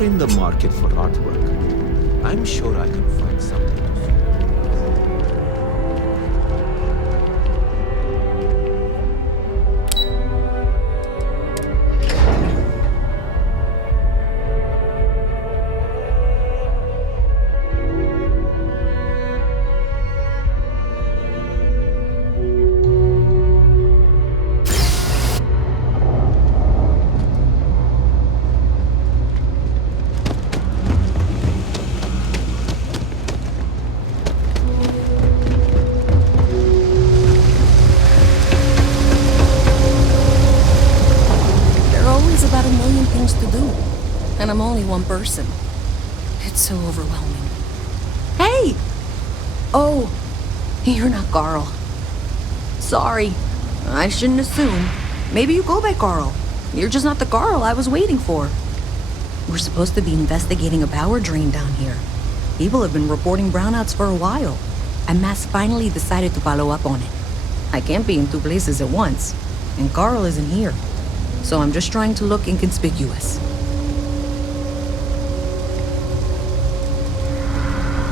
In the market for artwork, I'm sure I can find something to suit. To do, and I'm only one person. It's so overwhelming. Hey! Oh, you're not Carl. Sorry, I shouldn't assume. Maybe you go by Carl. You're just not the Carl I was waiting for. We're supposed to be investigating a power drain down here. People have been reporting brownouts for a while, and Mass finally decided to follow up on it. I can't be in two places at once, and Carl isn't here. So I'm just trying to look inconspicuous.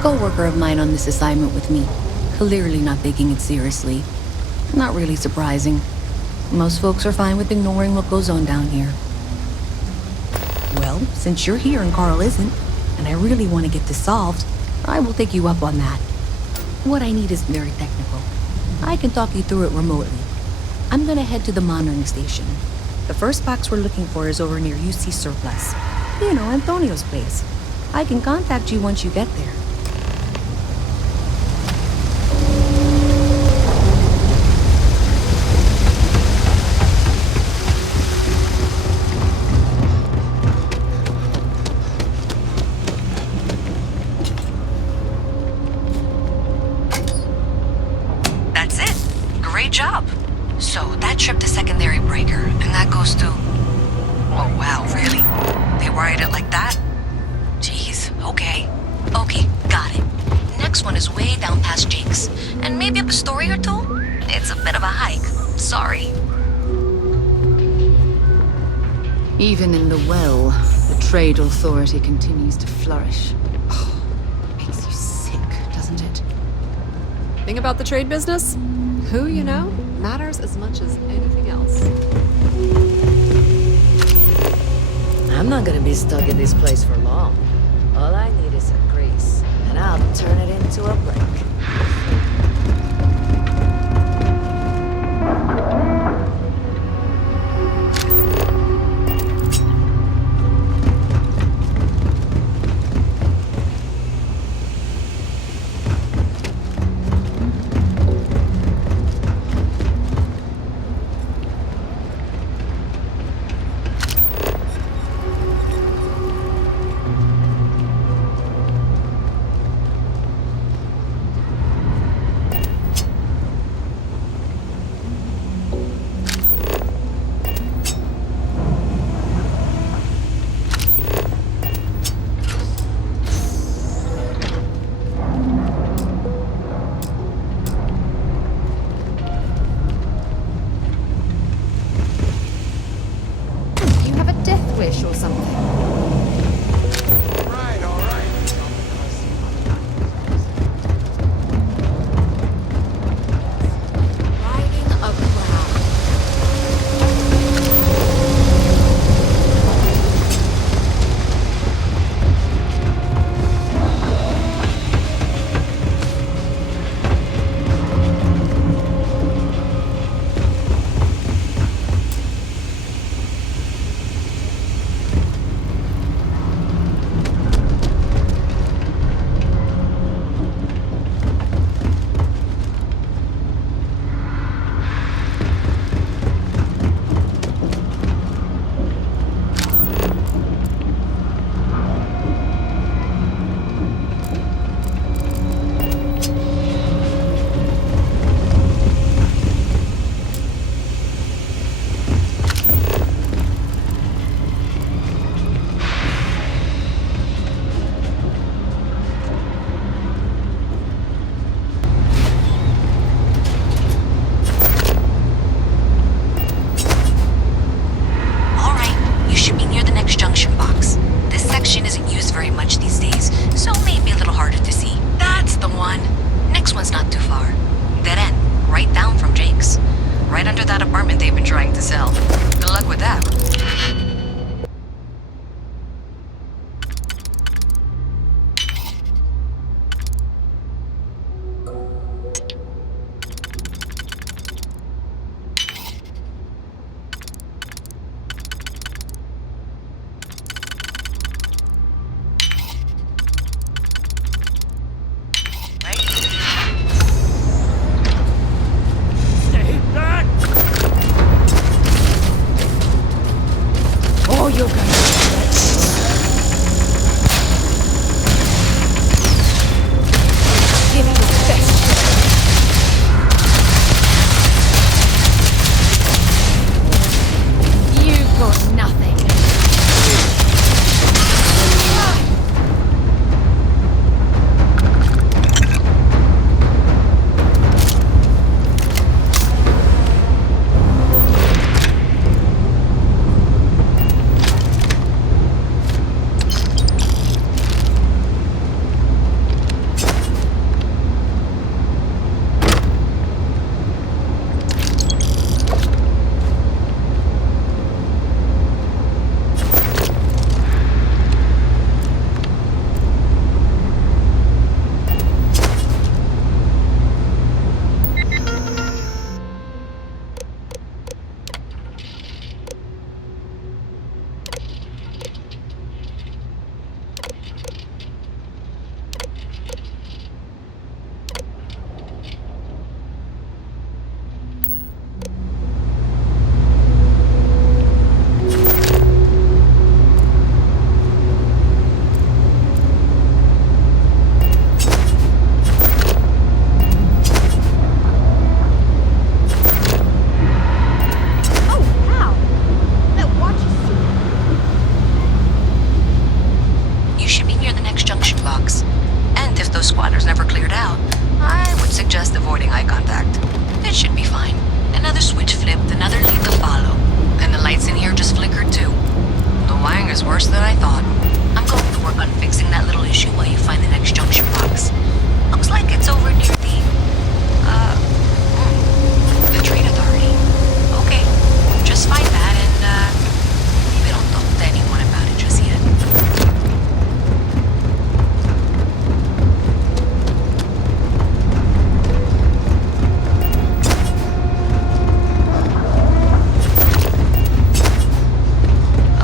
Coworker of mine on this assignment with me, clearly not taking it seriously. Not really surprising. Most folks are fine with ignoring what goes on down here. Well, since you're here and Carl isn't, and I really want to get this solved, I will take you up on that. What I need is very technical. I can talk you through it remotely. I'm gonna head to the monitoring station. The first box we're looking for is over near UC Surplus. You know, Antonio's place. I can contact you once you get there. That's it. Great job. So that tripped the secondary breaker, and that goes to... Oh wow, really? They wired it like that? Jeez, okay. Okay, got it. Next one is way down past Jake's, and maybe up a story or two? It's a bit of a hike. Sorry. Even in the well, the trade authority continues to flourish. Oh, makes you sick, doesn't it? Thing about the trade business? Who you know matters as much as anything else. I'm not gonna be stuck in this place for long. All I need is some grease, and I'll turn it into a brick. switch flipped, another lead to follow. And the lights in here just flickered too. The wiring is worse than I thought. I'm going to work on fixing that little issue while you find the next junction box. Looks like it's over near the Trade Authority. Okay, just find that and, maybe don't talk to anyone about it just yet.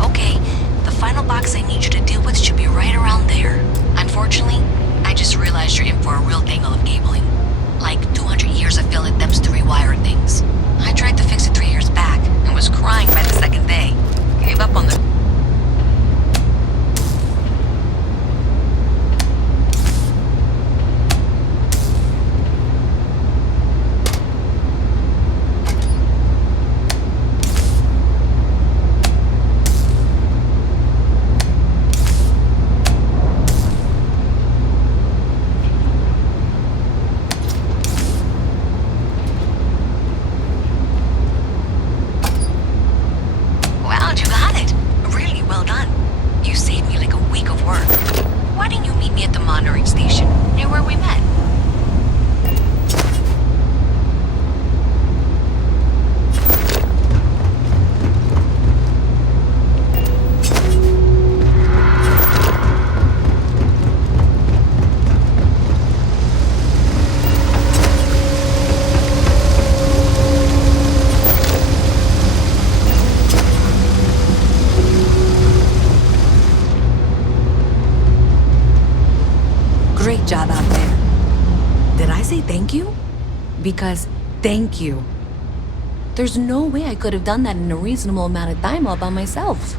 Okay, the final box I need you to deal with should be right around there. Unfortunately, I just realized you're in for a real tangle of cabling. Like 200 years of field attempts to rewire things. I tried to fix it 3 years back and was crying by the second day. Gave up on the... Wow, you got it. Really well done. You saved me like a week of work. Why didn't you meet me at the monitoring station, near where we met? Great job out there. Did I say thank you? Because thank you. There's no way I could have done that in a reasonable amount of time all by myself.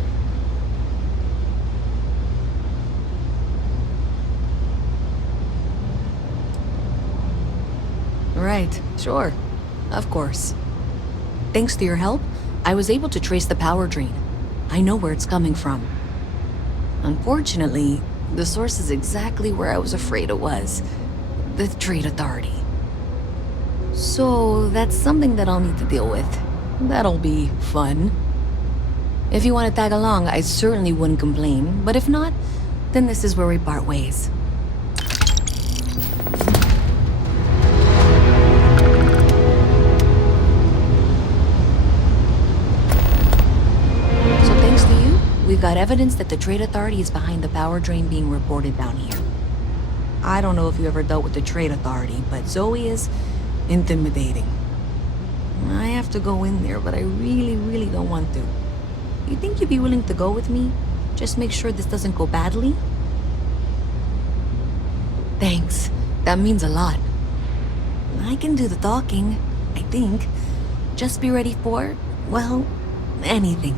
Right, sure. Of course. Thanks to your help, I was able to trace the power drain. I know where it's coming from. Unfortunately, the source is exactly where I was afraid it was. The Trade Authority. So that's something that I'll need to deal with. That'll be fun. If you want to tag along, I certainly wouldn't complain. But if not, then this is where we part ways. So thanks to you, we've got evidence that the Trade Authority is behind the power drain being reported down here. I don't know if you ever dealt with the Trade Authority, but Zoe is intimidating. I have to go in there, but I really don't want to. You think you'd be willing to go with me? Just make sure this doesn't go badly? Thanks. That means a lot. I can do the talking, I think. Just be ready for, well, anything.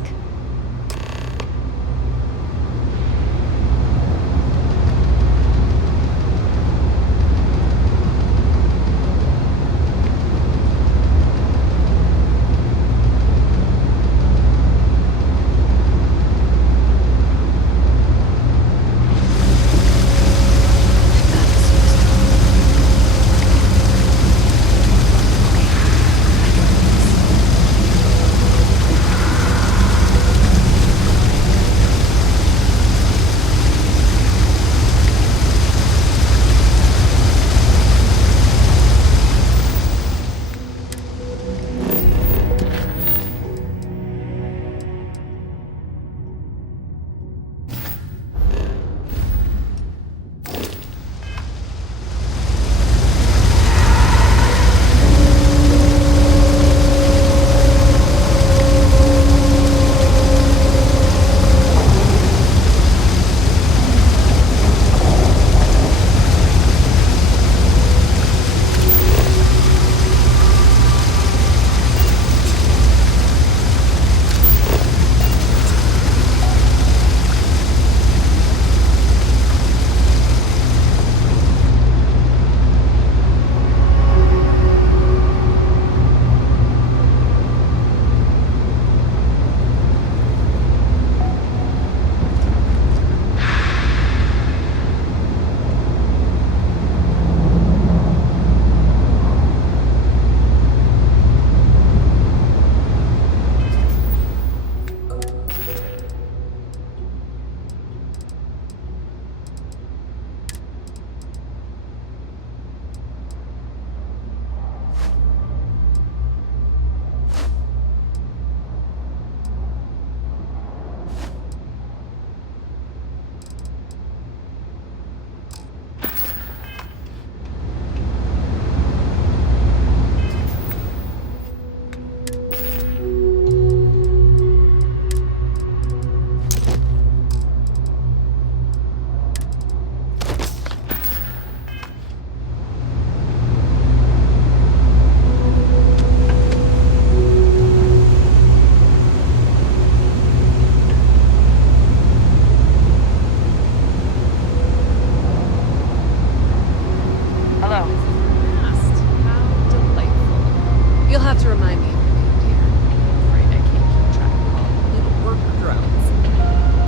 remind me of your name, dear. I'm afraid I can't keep track of all the little worker drones.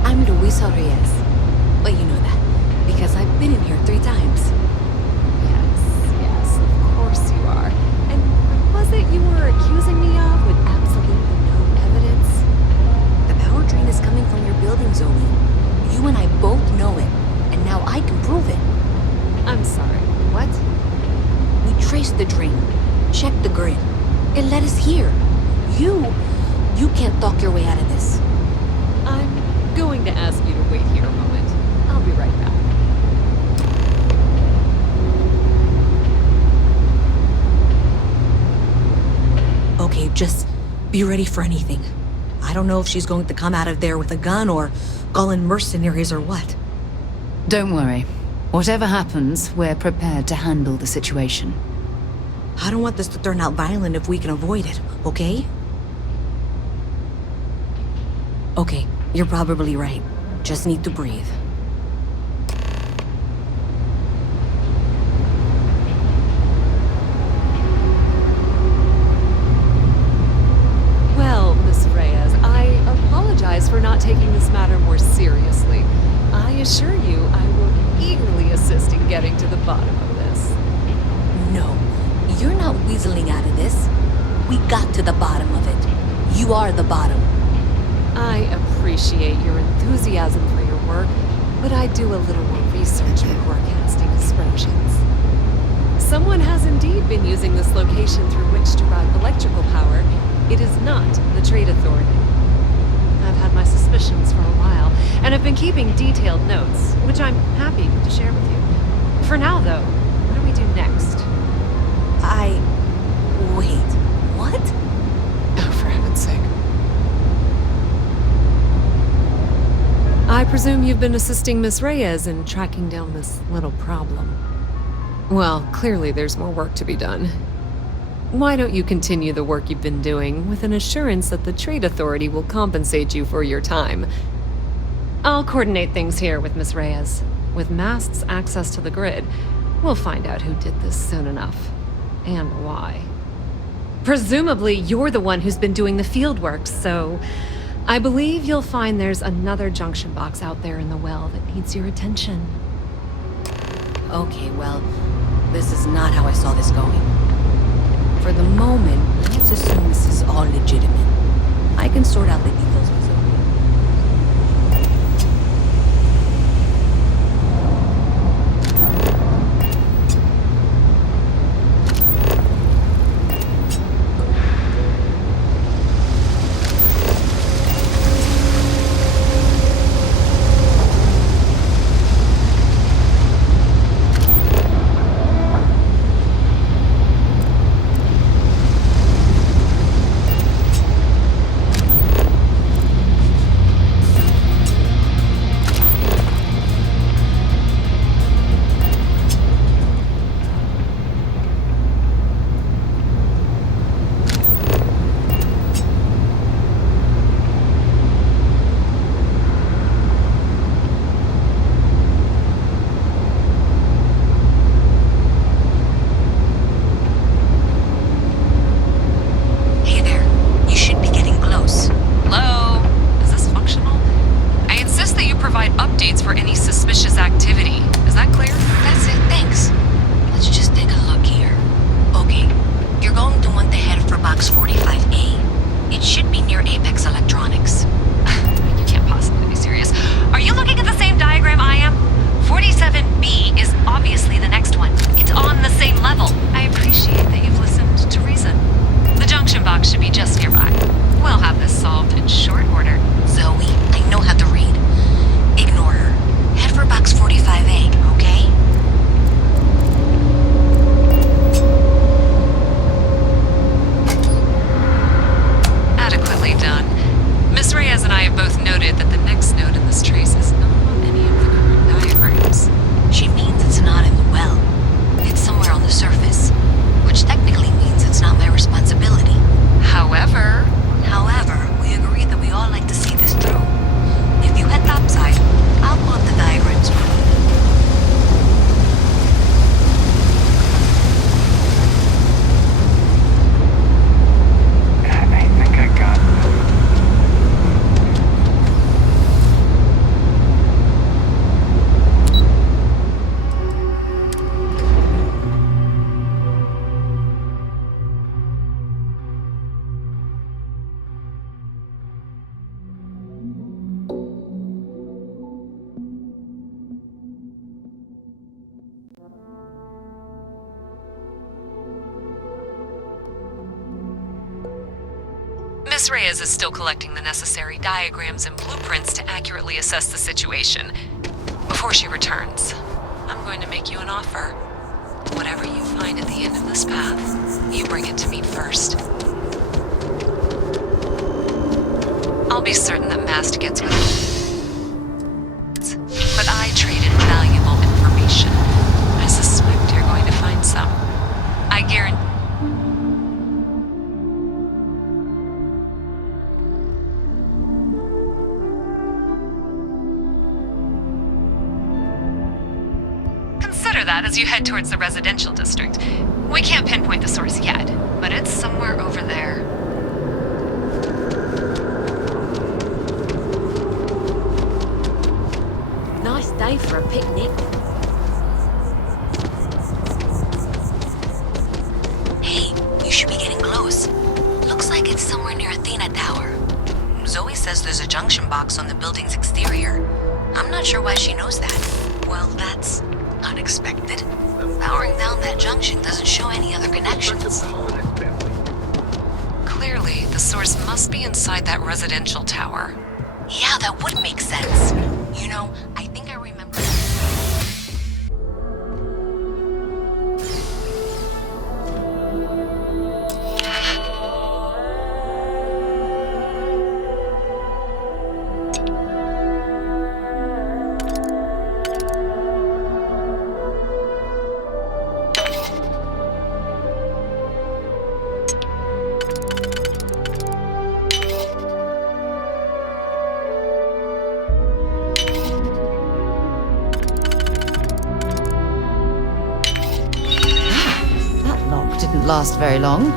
I'm Luisa Reyes. Well, you know that, because I've been in here 3 times. Yes, of course you are. And what was it you were accusing me of with absolutely no evidence? The power drain is coming from your building, Zoe. You and I both know it, and now I can prove it. I'm sorry, what? We traced the drain, checked the grid. It led us here. You can't talk your way out of this. I'm going to ask you to wait here a moment. I'll be right back. Okay, just be ready for anything. I don't know if she's going to come out of there with a gun or call in mercenaries or what. Don't worry. Whatever happens, we're prepared to handle the situation. I don't want this to turn out violent if we can avoid it, okay? Okay, you're probably right. Just need to breathe. Well, Miss Reyes, I apologize for not taking this matter more seriously. I assure you I will eagerly assist in getting to the bottom of this. No, you're not weaseling out of this. We got to the bottom of it. You are the bottom. I appreciate your enthusiasm for your work, but I do a little more research before casting aspersions. Someone has indeed been using this location through which to route electrical power. It is not the Trade Authority. I've had my suspicions for a while, and have been keeping detailed notes, which I'm happy to share with you. For now, though, what do we do next? Wait, what? Oh, for heaven's sake. I presume you've been assisting Miss Reyes in tracking down this little problem. Well, clearly there's more work to be done. Why don't you continue the work you've been doing with an assurance that the Trade Authority will compensate you for your time? I'll coordinate things here with Miss Reyes. With Mast's access to the grid, we'll find out who did this soon enough. And why. Presumably, you're the one who's been doing the field work, so I believe you'll find there's another junction box out there in the well that needs your attention. Okay, well, this is not how I saw this going. For the moment, let's assume this is all legitimate. I can sort out the details with Zoe. However, we agreed that we all Miss Reyes is still collecting the necessary diagrams and blueprints to accurately assess the situation. Before she returns, I'm going to make you an offer. Whatever you find at the end of this path, you bring it to me first. I'll be certain that Mast gets what but I traded valuable information. I suspect you're going to find some. I guarantee. Consider that as you head towards the residential district. We can't pinpoint the source yet, but it's somewhere over there. Nice day for a picnic. Hey, you should be getting close. Looks like it's somewhere near Athena Tower. Zoe says there's a junction box on the building's exterior. I'm not sure why she knows that. Well, that's unexpected. Powering down that junction doesn't show any other connections. Clearly, the source must be inside that residential tower. Yeah, that would make sense. You know, I think I remember. Didn't last very long.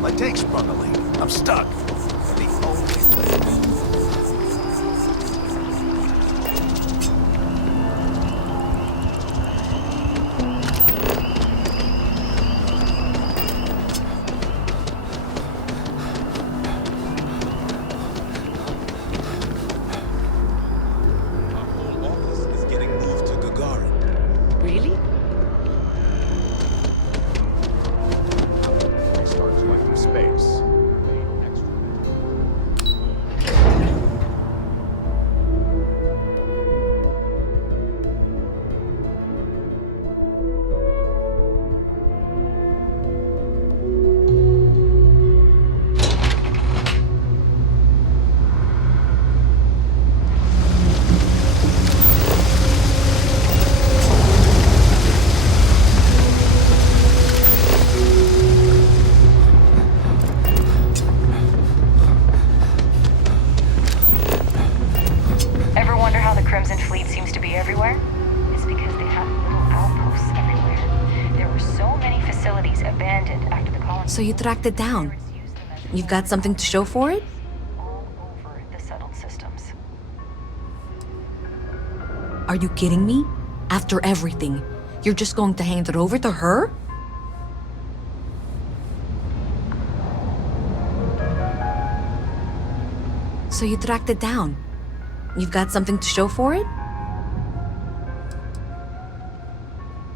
My tank's sprung a leak. I'm stuck. The only way. Our whole office is getting moved to Gagarin. Really? Starts going from space. Ever wonder how the Crimson Fleet seems to be everywhere? It's because they have little outposts everywhere. There were so many facilities abandoned after the colony. So you tracked it down. You've got something to show for it? All over the settled systems. Are you kidding me? After everything, you're just going to hand it over to her? So you tracked it down. You've got something to show for it?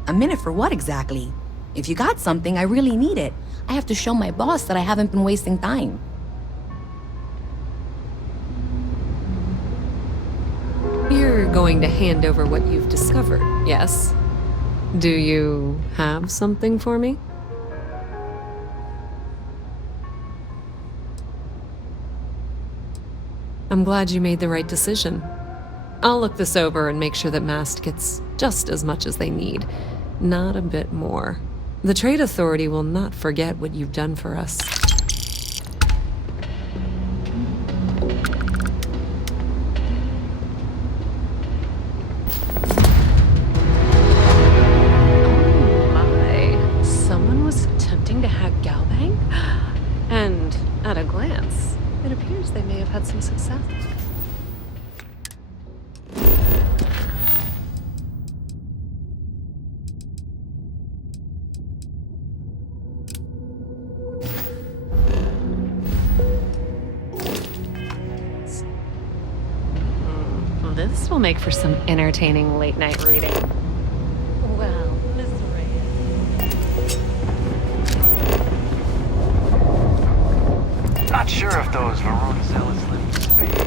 A minute for what exactly? If you got something, I really need it. I have to show my boss that I haven't been wasting time. You're going to hand over what you've discovered, yes? Do you have something for me? I'm glad you made the right decision. I'll look this over and make sure that Mast gets just as much as they need, not a bit more. The Trade Authority will not forget what you've done for us. Oh my. Someone was attempting to hack Galbank? And at a glance, it appears they may have had some success. This will make for some entertaining late-night reading. Well, Miss Reyes. Not sure if those Varun zealots live in space.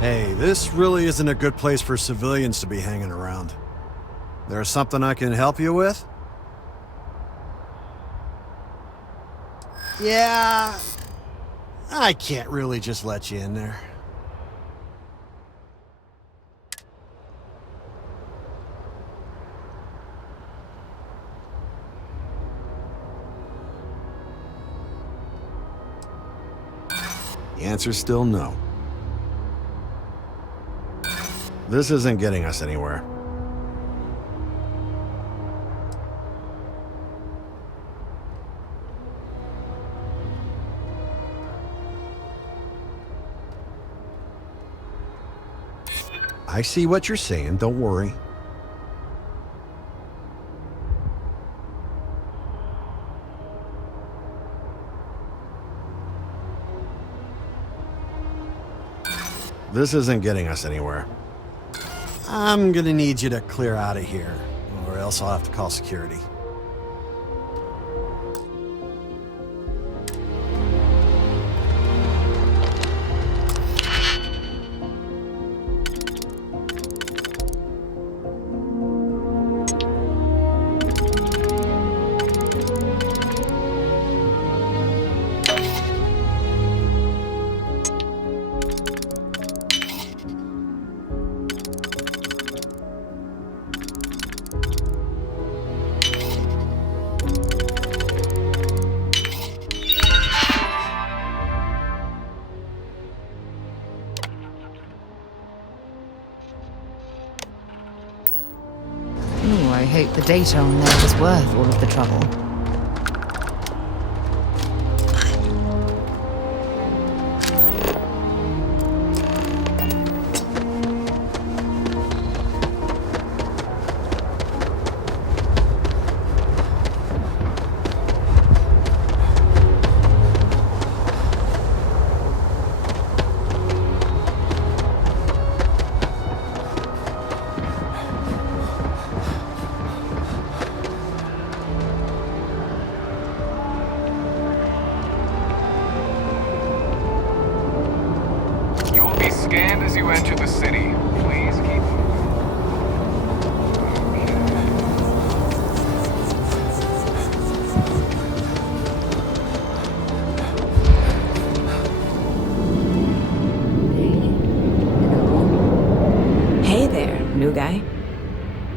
Hey, this really isn't a good place for civilians to be hanging around. There's something I can help you with? Yeah, I can't really just let you in there. The answer's still no. This isn't getting us anywhere. I see what you're saying, don't worry. This isn't getting us anywhere. I'm gonna need you to clear out of here, or else I'll have to call security. The data on there was worth all of the trouble. Scanned as you enter the city. Please keep Hey there, new guy.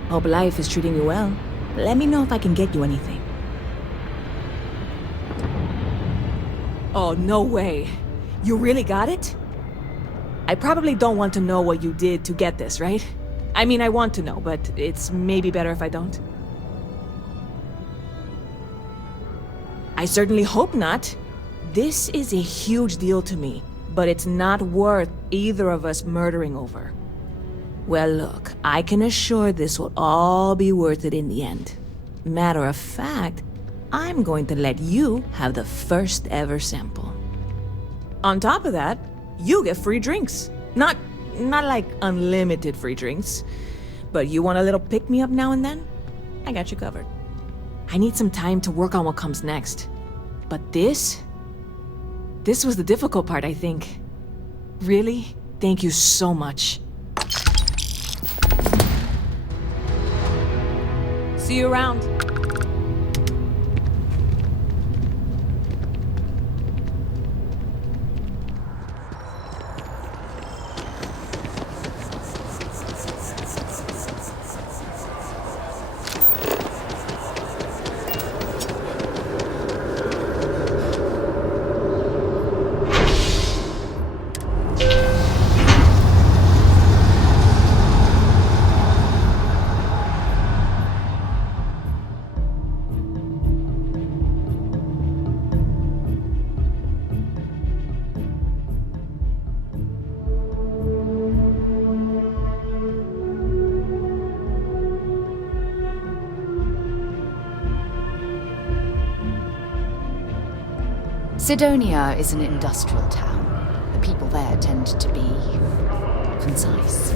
Hope life is treating you well. Let me know if I can get you anything. Oh, no way. You really got it? I probably don't want to know what you did to get this, right? I mean, I want to know, but it's maybe better if I don't. I certainly hope not. This is a huge deal to me, but it's not worth either of us murdering over. Well, look, I can assure this will all be worth it in the end. Matter of fact, I'm going to let you have the first ever sample. On top of that, you get free drinks. Not like unlimited free drinks, but you want a little pick-me-up now and then? I got you covered. I need some time to work on what comes next. But this was the difficult part, I think. Really, thank you so much. See you around. Sidonia is an industrial town. The people there tend to be concise.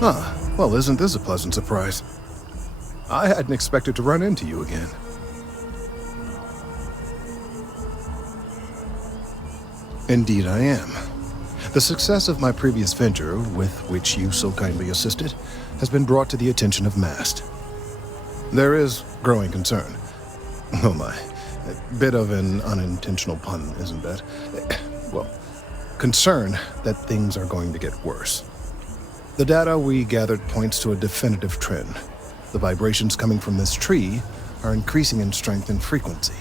Huh. Well, isn't this a pleasant surprise? I hadn't expected to run into you again. Indeed I am. The success of my previous venture, with which you so kindly assisted, has been brought to the attention of Mast. There is growing concern. Oh my. A bit of an unintentional pun, isn't that? Well, concern that things are going to get worse. The data we gathered points to a definitive trend. The vibrations coming from this tree are increasing in strength and frequency.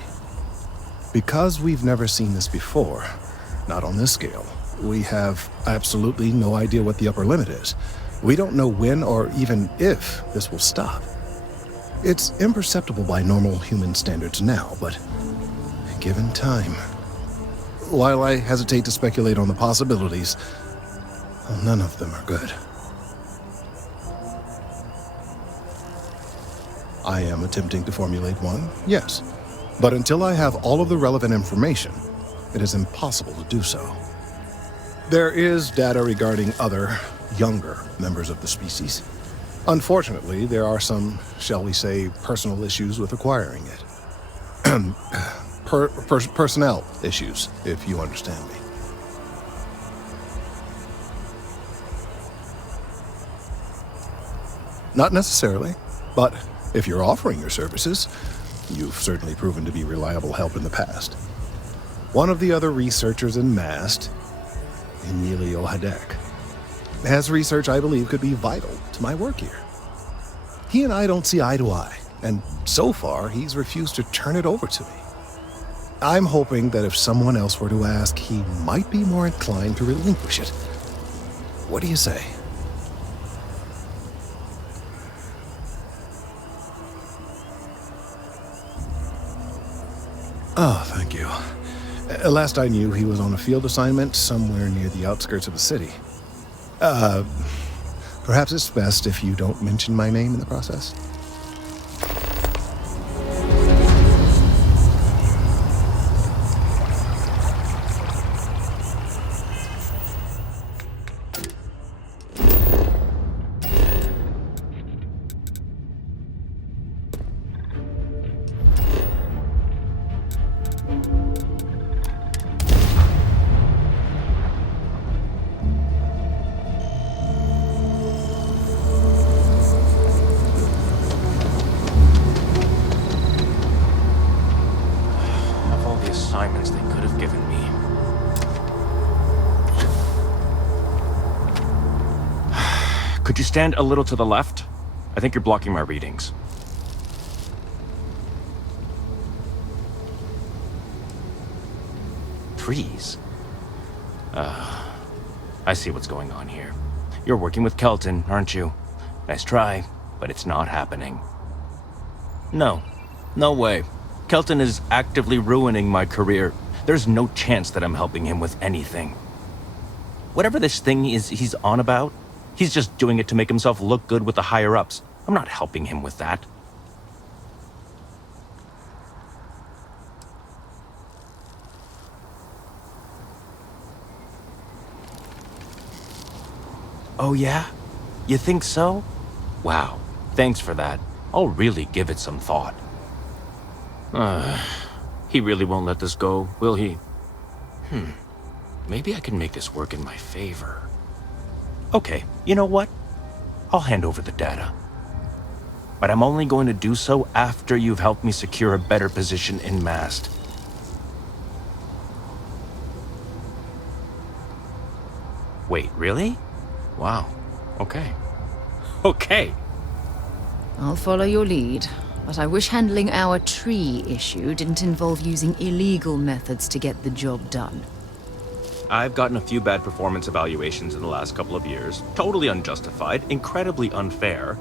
Because we've never seen this before, not on this scale, we have absolutely no idea what the upper limit is. We don't know when or even if this will stop. It's imperceptible by normal human standards now, but given time. While I hesitate to speculate on the possibilities, well, none of them are good. I am attempting to formulate one, yes. But until I have all of the relevant information, it is impossible to do so. There is data regarding other, younger members of the species. Unfortunately, there are some, shall we say, personal issues with acquiring it. Personnel issues, if you understand me. Not necessarily, but if you're offering your services, you've certainly proven to be reliable help in the past. One of the other researchers in Mast, Emilio Hadek. has research I believe could be vital to my work here. He and I don't see eye to eye, and so far he's refused to turn it over to me. I'm hoping that if someone else were to ask, he might be more inclined to relinquish it. What do you say? Oh, thank you. Last I knew, he was on a field assignment somewhere near the outskirts of the city. Perhaps it's best if you don't mention my name in the process. Assignments they could have given me. Could you stand a little to the left? I think you're blocking my readings. Trees? I see what's going on here. You're working with Kelton, aren't you? Nice try, but it's not happening. No. No way. Kelton is actively ruining my career. There's no chance that I'm helping him with anything. Whatever this thing is he's on about, he's just doing it to make himself look good with the higher-ups. I'm not helping him with that. Oh yeah? You think so? Wow, thanks for that. I'll really give it some thought. He really won't let this go, will he? Maybe I can make this work in my favor. Okay, you know what? I'll hand over the data. But I'm only going to do so after you've helped me secure a better position in Mast. Wait, really? Wow. Okay. Okay. I'll follow your lead, but I wish handling our tree issue didn't involve using illegal methods to get the job done. I've gotten a few bad performance evaluations in the last couple of years. Totally unjustified, incredibly unfair.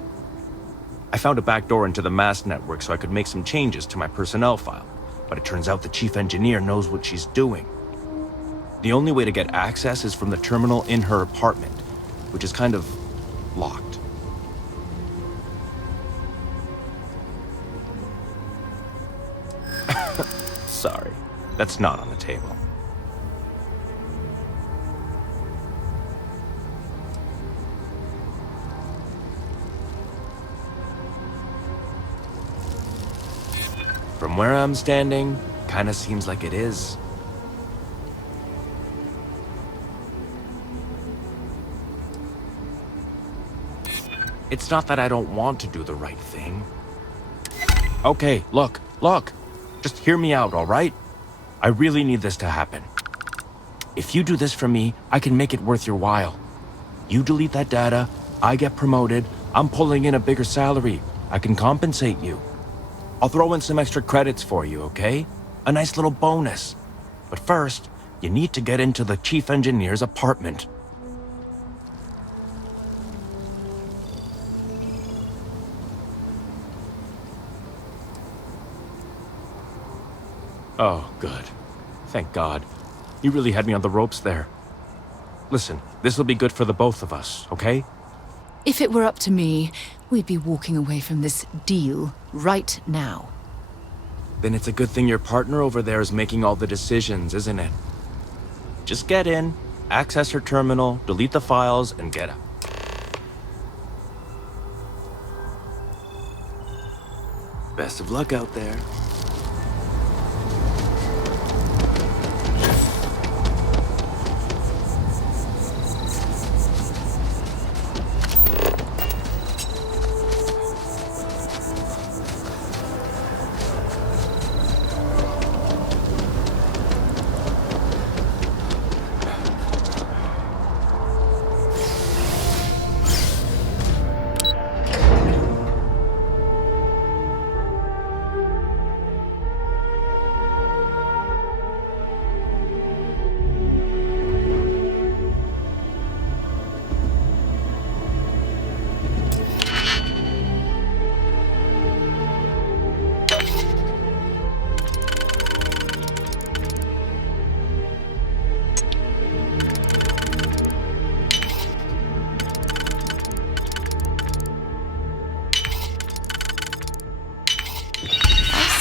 I found a backdoor into the Mast network so I could make some changes to my personnel file, but it turns out the chief engineer knows what she's doing. The only way to get access is from the terminal in her apartment, which is kind of locked. Sorry, that's not on the table. From where I'm standing, kinda seems like it is. It's not that I don't want to do the right thing. Okay, look. Just hear me out, all right? I really need this to happen. If you do this for me, I can make it worth your while. You delete that data, I get promoted, I'm pulling in a bigger salary. I can compensate you. I'll throw in some extra credits for you, okay? A nice little bonus. But first, you need to get into the chief engineer's apartment. Oh, good. Thank God. You really had me on the ropes there. Listen, this will be good for the both of us, okay? If it were up to me, we'd be walking away from this deal right now. Then it's a good thing your partner over there is making all the decisions, isn't it? Just get in, access her terminal, delete the files, and get out. Best of luck out there.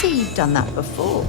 see you've done that before.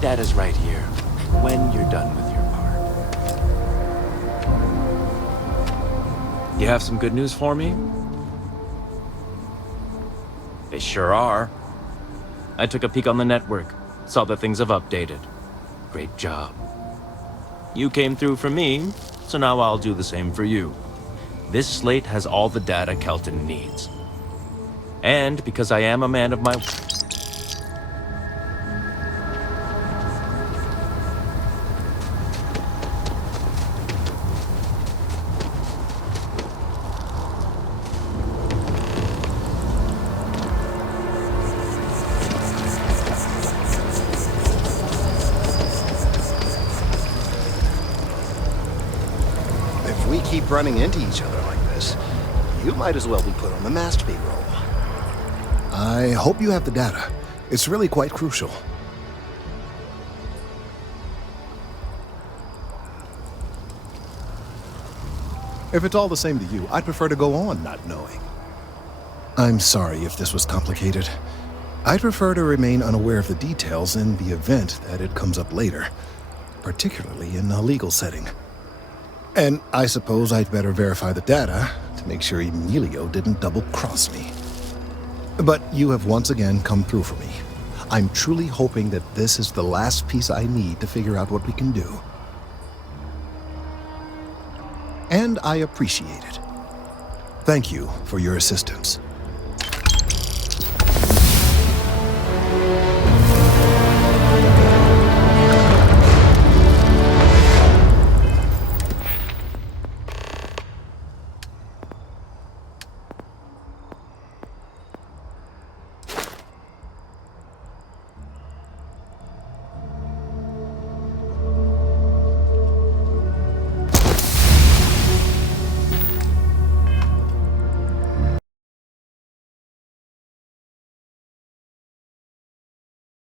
Data's right here, when you're done with your part. You have some good news for me? They sure are. I took a peek on the network, saw that things have updated. Great job. You came through for me, so now I'll do the same for you. This slate has all the data Kelton needs. And because I am a man of my... Keep running into each other like this, you might as well be put on the mast payroll. I hope you have the data. It's really quite crucial. If it's all the same to you, I'd prefer to go on not knowing. I'm sorry if this was complicated. I'd prefer to remain unaware of the details in the event that it comes up later, particularly in a legal setting. And I suppose I'd better verify the data to make sure Emilio didn't double-cross me. But you have once again come through for me. I'm truly hoping that this is the last piece I need to figure out what we can do. And I appreciate it. Thank you for your assistance.